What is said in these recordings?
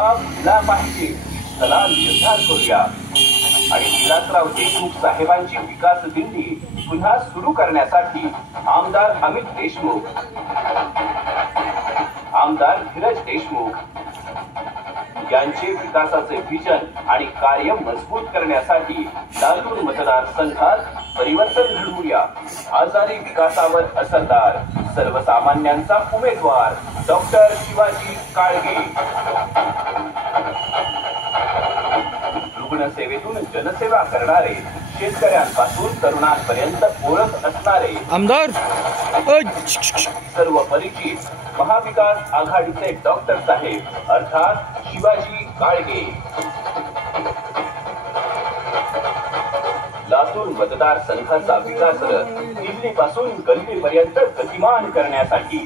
ला पाहिजे, चला निर्धार करूया. आणि विलासराव देशमुख साहेबांची विकास दिंडी पुन्हा सुरू करण्यासाठी आमदार अमित देशमुख, आमदार धीरज देशमुख यांचे विकासाचे विजन आणि कार्य मजबूत करण्यासाठी लातूर मतदारसंघात परिवर्तन घडवूया. आजारी विकासावर असरदार सर्वसामान्यांचा उमेदवार डॉक्टर शिवाजी काळगे. रुग्णसेवेतून जनसेवा करणारे, शेतकऱ्यांपासून तरुणांपर्यंत ओळख असणारे आमदार सर्व परिचित महाविकास आघाडीचे डॉक्टर साहेब अर्थात शिवाजी काळगे. लातूर मतदारसंघाचा विकास दिल्लीपासून गल्लीपर्यंत गतिमान करण्यासाठी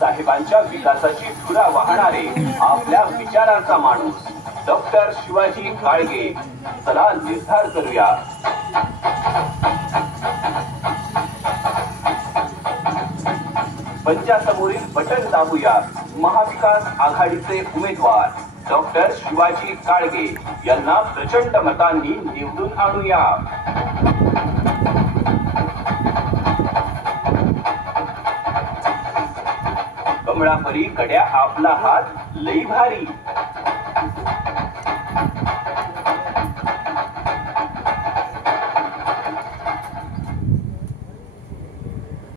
साहेबांच्या विकासाची धुरा वाहणारे आपल्या विचारांचा माणूस डॉक्टर शिवाजी काळगे. चला निर्धार करूया. पंचासमोरील बटन दाबूया. महाविकास आघाडीचे उमेदवार डॉक्टर शिवाजी काळगे यांना प्रचंड मतांनी निवडून आणूया. कमळापरी कड्या आपला हात लई भारी.